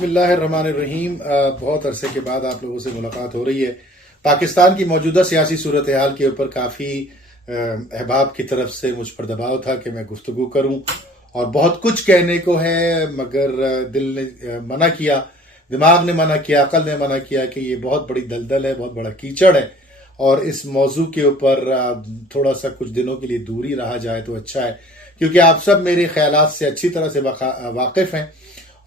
बिस्मिल्लाहिर्रहमानिर्रहीम। बहुत अरसे के बाद आप लोगों से मुलाकात हो रही है। पाकिस्तान की मौजूदा सियासी सूरत हाल के ऊपर काफ़ी अहबाब की तरफ से मुझ पर दबाव था कि मैं गुफ्तगू करूं और बहुत कुछ कहने को है, मगर दिल ने मना किया, दिमाग ने मना किया, अकल ने मना किया कि ये बहुत बड़ी दलदल है, बहुत बड़ा कीचड़ है और इस मौजू के ऊपर थोड़ा सा कुछ दिनों के लिए दूरी रहा जाए तो अच्छा है, क्योंकि आप सब मेरे ख्यालात से अच्छी तरह से वाकिफ हैं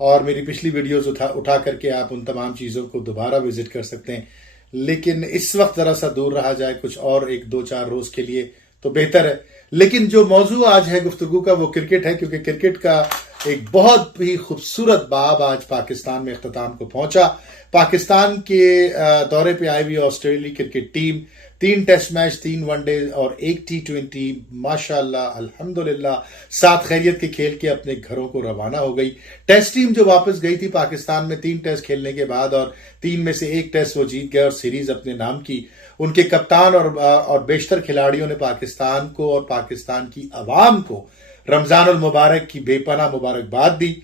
और मेरी पिछली वीडियोस उठा करके आप उन तमाम चीज़ों को दोबारा विजिट कर सकते हैं। लेकिन इस वक्त ज़रा सा दूर रहा जाए कुछ और 1-2-4 रोज के लिए तो बेहतर है। लेकिन जो मौजू आज है गुफ्तगू का वो क्रिकेट है, क्योंकि क्रिकेट का एक बहुत ही खूबसूरत बाब आज पाकिस्तान में इख्तिताम को पहुंचा। पाकिस्तान के दौरे पे आई हुई Australia cricket team 3 test match, 3 one day और 1 T20 माशाल्लाह अल्हम्दुलिल्लाह साथ खैरियत के खेल के अपने घरों को रवाना हो गई। टेस्ट टीम जो वापस गई थी पाकिस्तान में 3 टेस्ट खेलने के बाद और 3 में से 1 टेस्ट वो जीत गए और सीरीज अपने नाम की। उनके कप्तान और बेशतर खिलाड़ियों ने पाकिस्तान को और पाकिस्तान की अवाम को रमजानुल मुबारक की बेपनाह मुबारकबाद दी।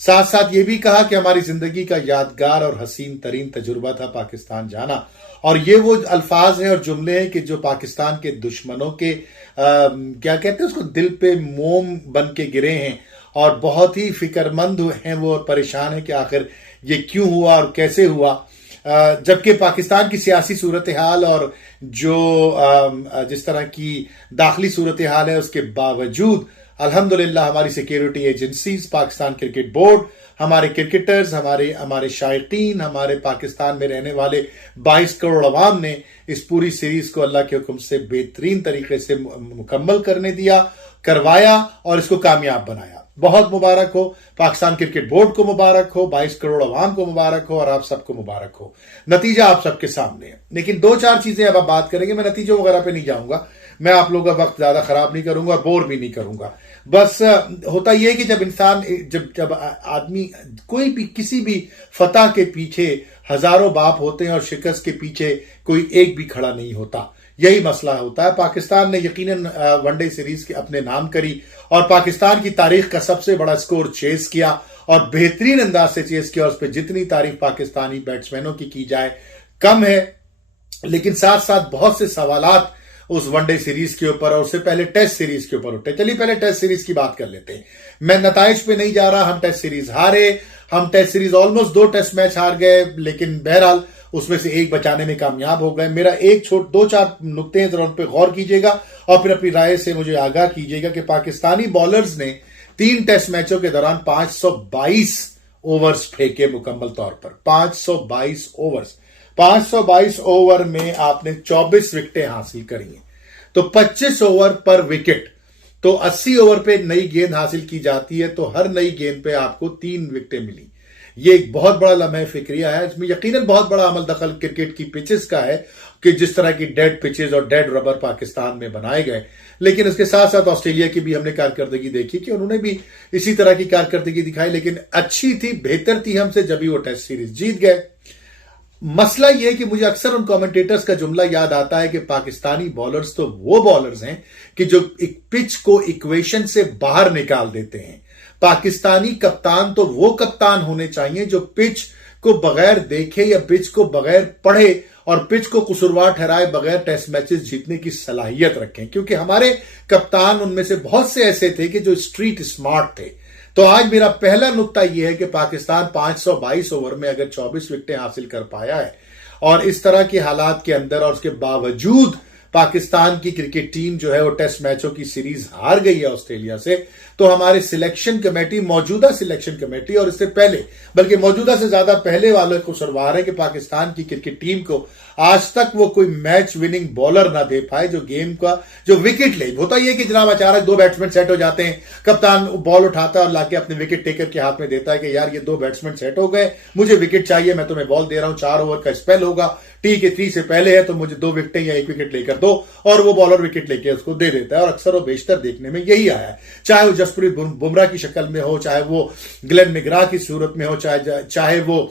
साथ साथ ये भी कहा कि हमारी जिंदगी का यादगार और हसीन तरीन तजुर्बा था पाकिस्तान जाना। और ये वो अल्फाज हैं और जुमले हैं कि जो पाकिस्तान के दुश्मनों के क्या कहते हैं उसको, दिल पे मोम बन के गिरे हैं और बहुत ही फिक्रमंद हैं वो और परेशान है कि आखिर ये क्यों हुआ और कैसे हुआ। जबकि पाकिस्तान की सियासी सूरत हाल और जो जिस तरह की दाखिली सूरत हाल है उसके बावजूद अल्हम्दुलिल्लाह हमारी security agencies, Pakistan cricket board, हमारे क्रिकेटर्स, हमारे शायकीन, हमारे पाकिस्तान में रहने वाले 22 करोड़ अवाम ने इस पूरी सीरीज को अल्लाह के हुक्म से बेहतरीन तरीके से मुकम्मल करवाया और इसको कामयाब बनाया। बहुत मुबारक हो, पाकिस्तान क्रिकेट बोर्ड को मुबारक हो, 22 करोड़ अवाम को मुबारक हो और आप सबको मुबारक हो। नतीजा आप सबके सामने है। लेकिन 2-4 चीजें अब आप बात करेंगे, मैं नतीजों वगैरह पे नहीं जाऊंगा, मैं आप लोगों का वक्त ज्यादा खराब नहीं करूंगा, बोर भी नहीं करूंगा। बस होता यह है कि जब इंसान जब आदमी कोई भी किसी भी फतह के पीछे हजारों बाप होते हैं और शिकस्त के पीछे कोई एक भी खड़ा नहीं होता। यही मसला होता है। पाकिस्तान ने यकीनन वनडे सीरीज के अपने नाम करी और पाकिस्तान की तारीख का सबसे बड़ा स्कोर चेस किया और बेहतरीन अंदाज से चेस किया। उस पर जितनी तारीफ पाकिस्तानी बैट्समैनों की जाए कम है। लेकिन साथ साथ बहुत से सवालात उस वनडे सीरीज के ऊपर और उससे पहले टेस्ट सीरीज के ऊपर उठे। चलिए पहले टेस्ट सीरीज की बात कर लेते हैं। मैं नताइज पे नहीं जा रहा, हम टेस्ट सीरीज हारे, हम test series almost 2 test match हार गए, लेकिन बहरहाल उसमें से 1 बचाने में कामयाब हो गए। मेरा 2-4 नुक्ते हैं, जरा उन पर गौर कीजिएगा और फिर अपनी राय से मुझे आगाह कीजिएगा कि पाकिस्तानी बॉलर्स ने 3 टेस्ट मैचों के दौरान 522 ओवर्स फेंके मुकम्मल तौर पर। 522 ओवर्स, 522 ओवर में आपने 24 विकेटें हासिल करी हैं, तो 25 ओवर पर विकेट, तो 80 ओवर पे नई गेंद हासिल की जाती है, तो हर नई गेंद पे आपको 3 विकेटें मिली। ये एक बहुत बड़ा लम्हा फिक्रिया है। इसमें यकीनन बहुत बड़ा अमल दखल क्रिकेट की पिचेस का है कि जिस तरह की डेड पिचेस और डेड रबर पाकिस्तान में बनाए गए। लेकिन इसके साथ साथ ऑस्ट्रेलिया की भी हमने कारकर्दगी देखी कि उन्होंने भी इसी तरह की कारकर्दगी दिखाई, लेकिन अच्छी थी, बेहतर थी हमसे, जब भी वो टेस्ट सीरीज जीत गए। मसला यह है कि मुझे अक्सर उन कमेंटेटर्स का जुमला याद आता है कि पाकिस्तानी बॉलर्स तो वो बॉलर्स हैं कि जो एक पिच को इक्वेशन से बाहर निकाल देते हैं। पाकिस्तानी कप्तान तो वो कप्तान होने चाहिए जो पिच को बगैर देखे या पिच को बगैर पढ़े और पिच को कसूरवार ठहराए बगैर टेस्ट मैचेस जीतने की सलाहियत रखें, क्योंकि हमारे कप्तान उनमें से बहुत से ऐसे थे कि जो स्ट्रीट स्मार्ट थे। तो आज मेरा पहला नुक्ता यह है कि पाकिस्तान 522 ओवर में अगर 24 विकेटें हासिल कर पाया है और इस तरह के हालात के अंदर और उसके बावजूद पाकिस्तान की क्रिकेट टीम जो है वो टेस्ट मैचों की सीरीज हार गई है ऑस्ट्रेलिया से, तो हमारे सिलेक्शन कमेटी, मौजूदा सिलेक्शन कमेटी और इससे पहले, बल्कि मौजूदा से ज्यादा पहले वालों को सरवार है कि पाकिस्तान की क्रिकेट टीम को आज तक वो कोई मैच विनिंग बॉलर ना दे पाए जो गेम का जो विकेट ले। होता यह कि जनाब अचानक 2 बैट्समैन सेट हो जाते हैं, कप्तान बॉल उठाता है और लाके अपने विकेट टेकर के हाथ में देता है कि यार ये 2 बैट्समैन सेट हो गए, मुझे विकेट चाहिए, मैं तुम्हें बॉल दे रहा हूं, 4 ओवर का स्पेल होगा, T3 से पहले है तो मुझे 2 विकेटें या 1 विकेट लेकर दो, और वो बॉलर विकेट लेके उसको दे देता है। और अक्सर वो बेशतर देखने में यही आया है, चाहे वो जसप्रीत बुमराह की शक्ल में हो, चाहे वो ग्लेन मैग्रा की सूरत में हो, चाहे वो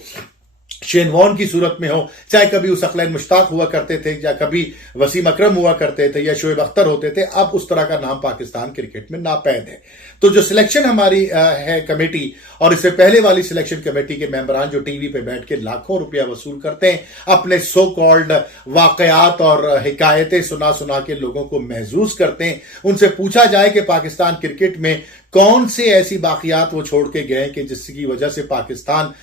शेन वॉर्न की सूरत में हो, चाहे कभी उस अकलैन मुश्ताक हुआ करते थे, या कभी वसीम अकरम हुआ करते थे, या शोएब अख्तर होते थे, अब उस तरह का नाम पाकिस्तान क्रिकेट में नापैद है। तो जो सिलेक्शन हमारी है कमेटी, और इससे पहले वाली सिलेक्शन कमेटी के मेंबरान जो टीवी पे बैठ के लाखों रुपया वसूल करते हैं, अपने सो कॉल्ड वाकयात और हिकायतें सुना सुना के लोगों को महजूज करते हैं, उनसे पूछा जाए कि पाकिस्तान क्रिकेट में कौन से ऐसी बाकियात वो छोड़ के गए कि जिसकी वजह से पाकिस्तान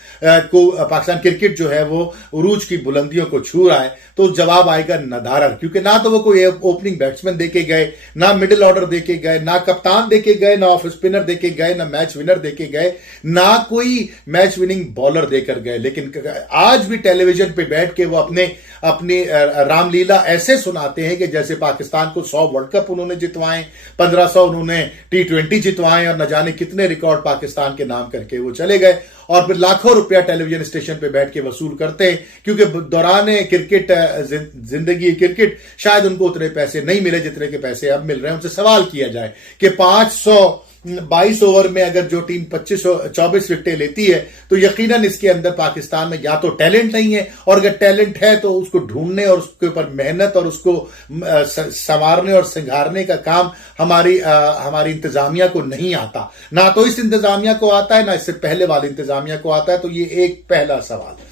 क्रिकेट जो है वो उरूज की बुलंदियों को छू रहा है, तो जवाब आएगा नदारद। क्योंकि ना तो वो कोई ओपनिंग बैट्समैन देके गए, ना मिडिल ऑर्डर देके गए, ना कप्तान देके गए, ना ऑफ स्पिनर देके गए, ना मैच विनर देके गए, ना कोई मैच विनिंग बॉलर देकर गए। लेकिन आज भी टेलीविजन पे बैठ के वो अपनी रामलीला ऐसे सुनाते हैं कि जैसे पाकिस्तान को 100 वर्ल्ड कप उन्होंने जितवाए, 1500 उन्होंने T20 जितवाए, और न जाने कितने रिकॉर्ड पाकिस्तान के नाम करके वो चले गए, और फिर लाखों रुपया टेलीविजन स्टेशन पे बैठ के वसूल करते हैं। क्योंकि दौरान क्रिकेट जिंदगी क्रिकेट शायद उनको उतने पैसे नहीं मिले जितने के पैसे अब मिल रहे हैं। उनसे सवाल किया जाए कि 522 ओवर में अगर जो टीम 24 विकेटें लेती है, तो यकीनन इसके अंदर पाकिस्तान में या तो टैलेंट नहीं है, और अगर टैलेंट है तो उसको ढूंढने और उसके ऊपर मेहनत और उसको संवारने और सिंगारने का काम हमारी इंतजामिया को नहीं आता। ना तो इस इंतजामिया को आता है, ना इससे पहले वाली इंतजामिया को आता है। तो ये एक पहला सवाल।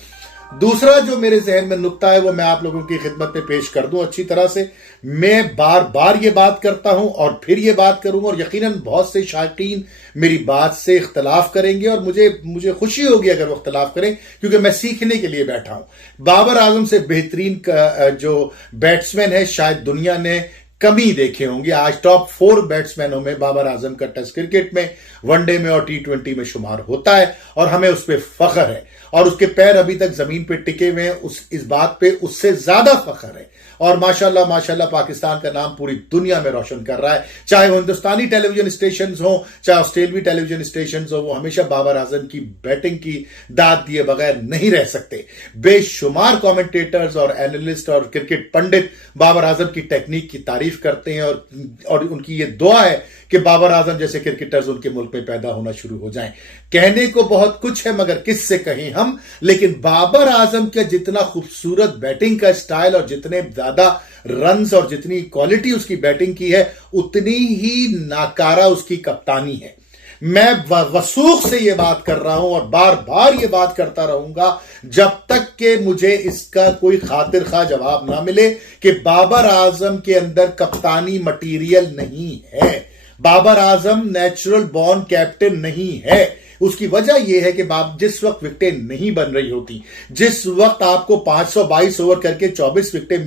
दूसरा जो मेरे जहन में नुक्ता है वो मैं आप लोगों की खिदमत में पेश कर दूं अच्छी तरह से। मैं बार बार ये बात करता हूं और फिर ये बात करूंगा, और यकीनन बहुत से शायकीन मेरी बात से इख्तलाफ करेंगे, और मुझे खुशी होगी अगर वो इख्तलाफ करें, क्योंकि मैं सीखने के लिए बैठा हूं। बाबर आजम से बेहतरीन जो बैट्समैन है शायद दुनिया ने कमी देखे होंगे। आज टॉप 4 बैट्समैनों में बाबर आजम का टेस्ट क्रिकेट में, वनडे में और T20 में शुमार होता है, और हमें उस पर फख्र है, और उसके पैर अभी तक जमीन पे टिके हुए हैं, इस बात पे उससे ज्यादा फख्र है। और माशाल्लाह माशाल्लाह पाकिस्तान का नाम पूरी दुनिया में रोशन कर रहा है। चाहे वो हिंदुस्तानी टेलीविजन स्टेशंस हो, चाहे ऑस्ट्रेलवी टेलीविजन स्टेशंस हो, वो हमेशा बाबर आजम की बैटिंग की दाद दिए बगैर नहीं रह सकते। बेशुमार कमेंटेटर्स और एनालिस्ट और क्रिकेट पंडित बाबर आजम की टेक्निक की तारीफ करते हैं, और उनकी ये दुआ है कि बाबर आजम जैसे क्रिकेटर्स उनके मुल्क में पैदा होना शुरू हो जाएं। कहने को बहुत कुछ है, मगर किससे कहें हम। लेकिन बाबर आजम का जितना खूबसूरत बैटिंग का स्टाइल, और जितने ज्यादा रन्स और जितनी क्वालिटी उसकी बैटिंग की है, उतनी ही नाकारा उसकी कप्तानी है। मैं वसूख से यह बात कर रहा हूं, और बार बार यह बात करता रहूंगा जब तक कि मुझे इसका कोई खातिर खा जवाब ना मिले कि बाबर आजम के अंदर कप्तानी मटीरियल नहीं है। Babar Azam natural born captain नहीं है। उसकी वजह यह है कि जिस वक्त विकेटें नहीं बन रही होती, जिस वक्त आपको 522 ओवर करके 24 विकेटें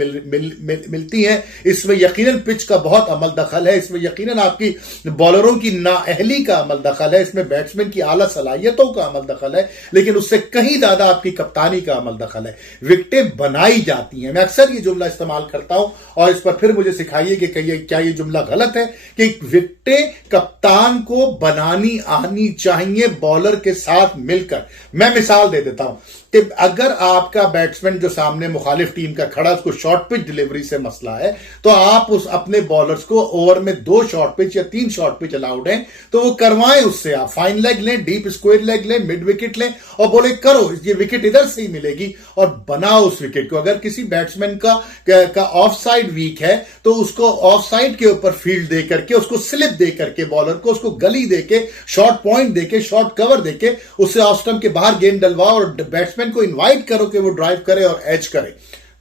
मिलती हैं, इसमें यकीनन पिच का बहुत अमल दखल है, इसमें यकीनन आपकी बॉलरों की नाअहली का अमल दखल है, इसमें बैट्समैन की आला सलाहियतों का अमल दखल है, लेकिन उससे कहीं ज्यादा आपकी कप्तानी का अमल दखल है। विकेटें बनाई जाती हैं। मैं अक्सर ये जुमला इस्तेमाल करता हूं, और इस पर फिर मुझे सिखाइए कि क्या ये जुमला गलत है कि विकेटें कप्तान को बनानी आनी चाहिए बॉलर के साथ मिलकर। मैं मिसाल दे देता हूं कि अगर आपका बैट्समैन जो सामने मुखालिफ टीम का खड़ा, उसको शॉर्ट पिच डिलीवरी से मसला है, तो आप उस अपने बॉलर्स को ओवर में 2 शॉर्ट पिच या 3 शॉर्ट पिच अलाउड हैं, तो वो करवाएं उससे। आप फाइन लेग लें, डीप स्क्वायर लेग लें, मिड विकेट लें, और बोले करो ये विकेट इधर से ही मिलेगी, और बनाओ उस विकेट को। अगर किसी बैट्समैन का ऑफ साइड वीक है, तो उसको ऑफ साइड के ऊपर फील्ड दे करके, उसको स्लिप दे करके बॉलर को, उसको गली देके, शॉर्ट पॉइंट देके, शॉर्ट कवर देके, उससे ऑफ स्टंप के बाहर गेंद डलवाओ, और बैट्समैन को इनवाइट करो कि वो ड्राइव करे और एज करे।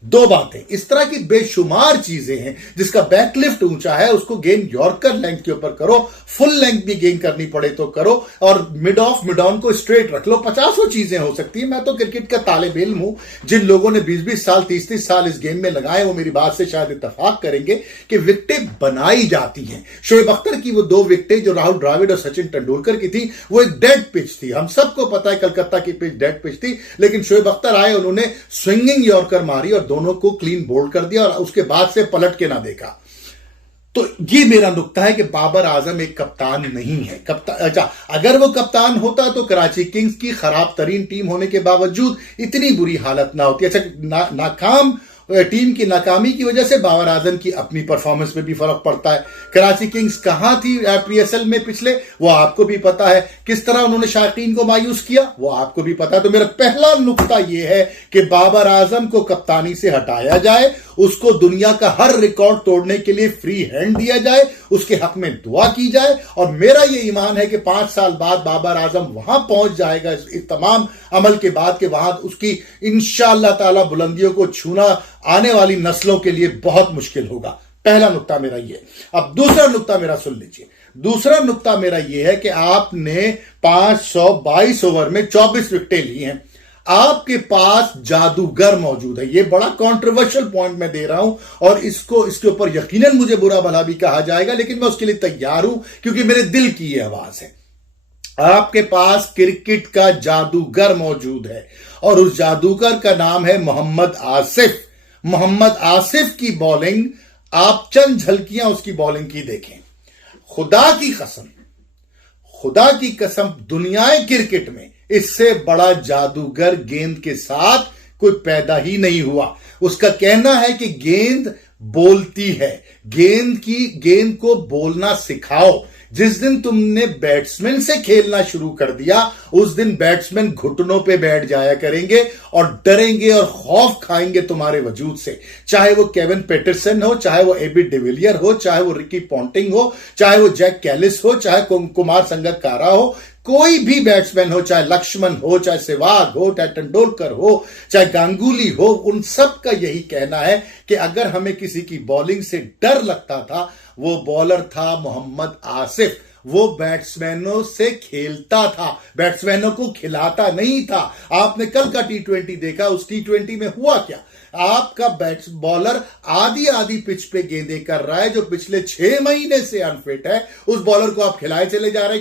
2 बातें। इस तरह की बेशुमार चीजें हैं। जिसका बैकलिफ्ट ऊंचा है उसको गेंद यॉर्कर लेंथ के ऊपर करो, फुल लेंथ भी गेंद करनी पड़े तो करो, और मिड ऑफ मिड ऑन को स्ट्रेट रख लो। 50 चीजें हो सकती है। मैं तो क्रिकेट का तालिब इल्म हूं। जिन लोगों ने 20-20 साल 30-30 साल इस गेम में लगाए, वो मेरी बात से शायद इत्तेफाक करेंगे कि विकेटें बनाई जाती हैं। शोएब अख्तर की वो 2 विकेटें जो राहुल द्रविड़ और सचिन तेंदुलकर की थी, वो एक डेड पिच थी। हम सबको पता है कलकत्ता की पिच डेड पिच थी, लेकिन शोएब अख्तर आए, उन्होंने स्विंगिंग यॉर्कर मारी और दोनों को क्लीन बोल्ड कर दिया, और उसके बाद से पलट के ना देखा। तो ये मेरा नुक्ता है कि बाबर आजम एक कप्तान नहीं है। अच्छा, अगर वो कप्तान होता तो कराची किंग्स की खराब तरीन टीम होने के बावजूद इतनी बुरी हालत ना होती। अच्छा, नाकाम टीम की नाकामी की वजह से बाबर आजम की अपनी परफॉर्मेंस में भी फर्क पड़ता है। कराची किंग्स कहां थी पीएसएल में पिछले, वो आपको भी पता है। किस तरह उन्होंने शायकीन को मायूस किया, वो आपको भी पता है। तो मेरा पहला नुक्ता यह है कि बाबर आजम को कप्तानी से हटाया जाए, उसको दुनिया का हर रिकॉर्ड तोड़ने के लिए फ्री हैंड दिया जाए, उसके हक में दुआ की जाए। और मेरा यह ईमान है कि 5 साल बाद बाबर आजम वहां पहुंच जाएगा इस तमाम अमल के बाद, कि वहां उसकी इंशाअल्लाह ताला बुलंदियों को छूना आने वाली नस्लों के लिए बहुत मुश्किल होगा। पहला नुक्ता मेरा यह। अब दूसरा नुक्ता मेरा सुन लीजिए। दूसरा नुक्ता मेरा यह है कि आपने 522 ओवर में 24 विकेटें ली हैं। आपके पास जादूगर मौजूद है। यह बड़ा कंट्रोवर्शियल पॉइंट मैं दे रहा हूं और इसके ऊपर यकीनन मुझे बुरा भला भी कहा जाएगा, लेकिन मैं उसके लिए तैयार हूं क्योंकि मेरे दिल की यह आवाज है। आपके पास क्रिकेट का जादूगर मौजूद है और उस जादूगर का नाम है मोहम्मद आसिफ। मोहम्मद आसिफ की बॉलिंग, आप चंद झलकियां उसकी बॉलिंग की देखें। खुदा की कसम दुनियाए क्रिकेट में इससे बड़ा जादूगर गेंद के साथ कोई पैदा ही नहीं हुआ। उसका कहना है कि गेंद बोलती है, गेंद को बोलना सिखाओ। जिस दिन तुमने बैट्समैन से खेलना शुरू कर दिया, उस दिन बैट्समैन घुटनों पे बैठ जाया करेंगे और डरेंगे और खौफ खाएंगे तुम्हारे वजूद से। चाहे वो केविन पैटरसन हो, चाहे वो एबी डिविलियर हो, चाहे वो रिकी पॉन्टिंग हो, चाहे वो जैक कैलिस हो, चाहे कुमार संगकारा हो, कोई भी बैट्समैन हो, चाहे लक्ष्मण हो, चाहे सहवाग हो, चाहे तेंदुलकर हो, चाहे गांगुली हो, उन सब का यही कहना है कि अगर हमें किसी की बॉलिंग से डर लगता था, वो बॉलर था मोहम्मद आसिफ। वो बैट्समैनों से खेलता था, बैट्समैनों को खिलाता नहीं था। आपने कल का T20 देखा, उस T20 में हुआ क्या? आपका बॉलर आधी पिच पे गेंदें कर रहा है, जो पिछले 6 महीने से अनफिट है। उस बॉलर को आप खिलाए चले जा रहे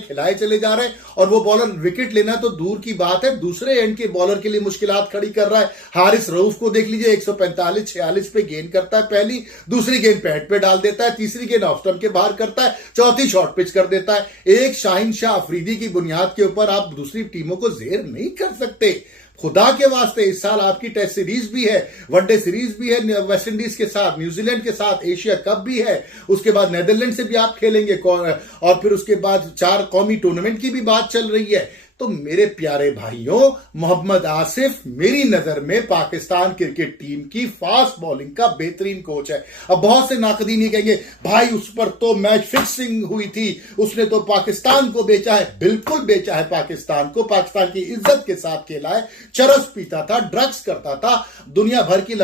हैं और वो बॉलर विकेट लेना तो दूर की बात है, दूसरे एंड के बॉलर के लिए मुश्किलात खड़ी कर रहा है। हारिस रऊफ को देख लीजिए, 145-46 पे गेंद करता है, पहली दूसरी गेंद पैड पे डाल देता है, तीसरी गेंद ऑफ स्टंप के बाहर करता है, चौथी शॉर्ट पिच कर देता है। एक शाहिन शाह अफरीदी की बुनियाद के ऊपर आप दूसरी टीमों को जेर नहीं कर सकते। खुदा के वास्ते, इस साल आपकी टेस्ट सीरीज भी है, वनडे सीरीज भी है वेस्ट इंडीज के साथ, न्यूजीलैंड के साथ, एशिया कप भी है, उसके बाद नेदरलैंड से भी आप खेलेंगे और फिर उसके बाद 4 कौमी टूर्नामेंट की भी बात चल रही है। तो मेरे प्यारे भाइयों, मोहम्मद आसिफ मेरी नजर में पाकिस्तान क्रिकेट टीम की फास्ट बॉलिंग का बेहतरीन कोच है। अब बहुत से नाकदीन ये कहेंगे भाई उस पर तो मैच फिक्सिंग हुई थी, उसने तो पाकिस्तान को बेचा है। बिल्कुल बेचा है पाकिस्तान को, पाकिस्तान की इज्जत के साथ खेला है। चरस पीता था, ड्रग्स करता था, दुनिया भर की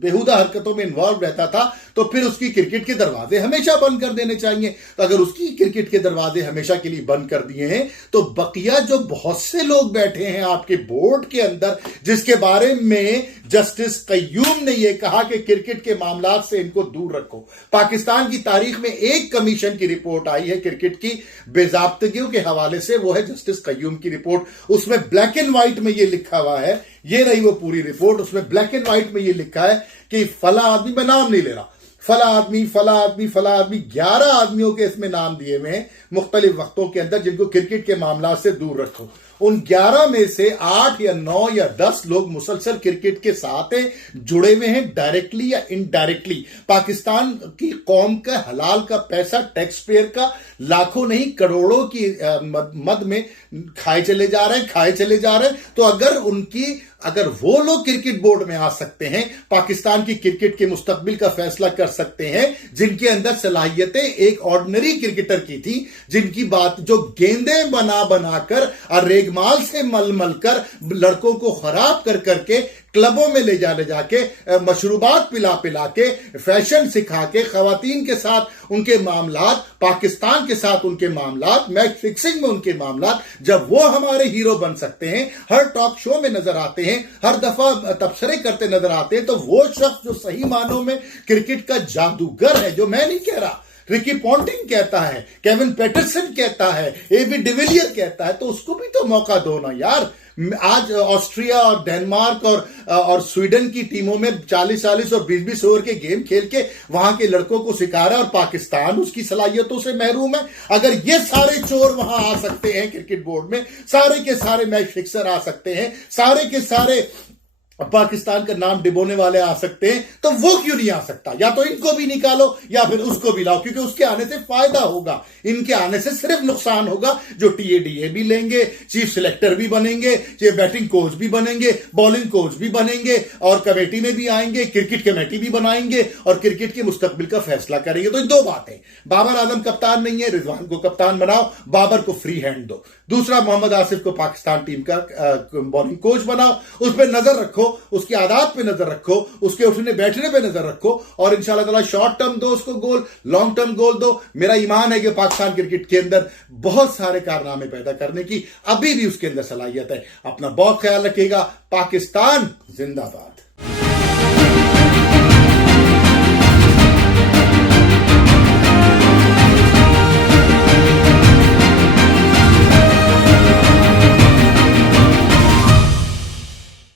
बेहुदा हरकतों में इन्वॉल्व रहता था, तो फिर उसकी क्रिकेट के दरवाजे हमेशा बंद कर देने चाहिए। तो अगर उसकी क्रिकेट के दरवाजे हमेशा के लिए बंद कर दिए हैं, तो बकिया जो बहुत से लोग बैठे हैं आपके बोर्ड के अंदर, जिसके बारे में जस्टिस कय्यूम ने यह कहा कि क्रिकेट के मामलात से इनको दूर रखो। पाकिस्तान की तारीख में एक कमीशन की रिपोर्ट आई है क्रिकेट की बेजाब्तगियों के हवाले से, वो है जस्टिस कय्यूम की रिपोर्ट। उसमें ब्लैक एंड व्हाइट में यह लिखा हुआ है, ये रही वो पूरी रिपोर्ट, उसमें ब्लैक एंड व्हाइट में ये लिखा है कि फला आदमी, मैं नाम नहीं ले रहा, फला आदमी 11 आदमियों के इसमें नाम दिए हुए हैं मुख्तलिफ वक्तों के अंदर, जिनको क्रिकेट के मामला से दूर रखो। उन 11 में से 8 या 9 या 10 लोग मुसलसल क्रिकेट के साथ जुड़े हुए हैं, डायरेक्टली या इनडायरेक्टली। पाकिस्तान की कौम का हलाल का पैसा, टैक्स पेयर का, लाखों नहीं करोड़ों की मद में खाए चले जा रहे हैं। तो अगर वो लोग क्रिकेट बोर्ड में आ सकते हैं, पाकिस्तान की क्रिकेट के मुस्तकबिल का फैसला कर सकते हैं, जिनके अंदर सलाहियतें एक ऑर्डिनरी क्रिकेटर की थी, जिनकी बात जो गेंदें बना कर और रेगमाल से मल कर लड़कों को खराब कर करके क्लबों में ले जाके मशरूबात पिला के फैशन सिखा के खवातीन के साथ उनके मामलात, पाकिस्तान के साथ उनके मामलात, मैच फिक्सिंग में उनके मामलात, जब वो हमारे हीरो बन सकते हैं, हर टॉक शो में नजर आते हैं, हर दफा तबसरे करते नजर आते हैं, तो वो शख्स जो सही मानों में क्रिकेट का जादूगर है, जो मैं नहीं कह रहा, रिकी पॉन्टिंग कहता है, केविन पैटरसन कहता है, एबी डिविलियर कहता है, तो उसको भी तो मौका दो ना यार। आज ऑस्ट्रिया और डेनमार्क और स्वीडन की टीमों में 40-40 और 20-20 ओवर के गेम खेल के वहां के लड़कों को सिखा रहा है, और पाकिस्तान उसकी सलाहियतों से महरूम है। अगर ये सारे चोर वहां आ सकते हैं क्रिकेट बोर्ड में, सारे के सारे मैच फिक्सर आ सकते हैं, सारे के सारे पाकिस्तान का नाम डिबोने वाले आ सकते हैं, तो वो क्यों नहीं आ सकता? या तो इनको भी निकालो या फिर उसको भी लाओ, क्योंकि उसके आने से फायदा होगा, इनके आने से सिर्फ नुकसान होगा। जो टीए भी लेंगे, चीफ सिलेक्टर भी बनेंगे, बैटिंग कोच भी बनेंगे, बॉलिंग कोच भी बनेंगे, और कमेटी में भी आएंगे, क्रिकेट कमेटी भी बनाएंगे और क्रिकेट के मुस्तकबिल का फैसला करेंगे। तो दो बातें, बाबर आजम कप्तान नहीं है, रिजवान को कप्तान बनाओ, बाबर को फ्री हैंड दो। दूसरा, मोहम्मद आसिफ को पाकिस्तान टीम का बॉलिंग कोच बनाओ, उस पर नजर रखो, उसकी आदत पे नजर रखो, उसके उठने बैठने पे नजर रखो, और इंशाल्लाह ताला शॉर्ट टर्म दो उसको गोल, लॉन्ग टर्म गोल दो। मेरा ईमान है कि पाकिस्तान क्रिकेट के अंदर बहुत सारे कारनामे पैदा करने की अभी भी उसके अंदर सलाहियत है। अपना बहुत ख्याल रखिएगा। पाकिस्तान जिंदाबाद।